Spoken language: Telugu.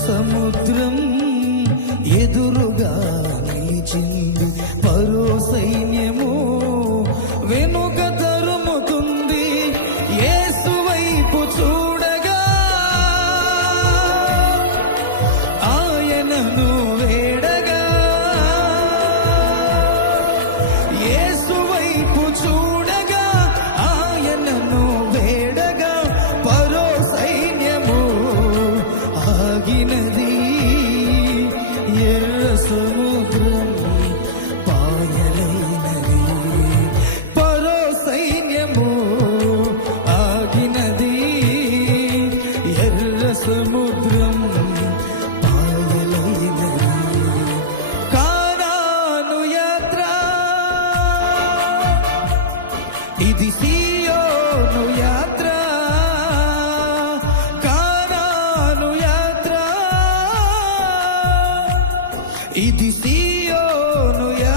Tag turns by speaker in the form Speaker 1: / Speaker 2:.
Speaker 1: సముద్రం ఎదురుగా నిలిచింది పరో సైన్యము వెను ఆగినది ఎర్ర సముద్రం పాయలైనది. పరో సైన్యము ఆగినది. ఎర్ర సముద్రం పాయలైనది. కానాను యాత్ర. Y ti sí o no ya.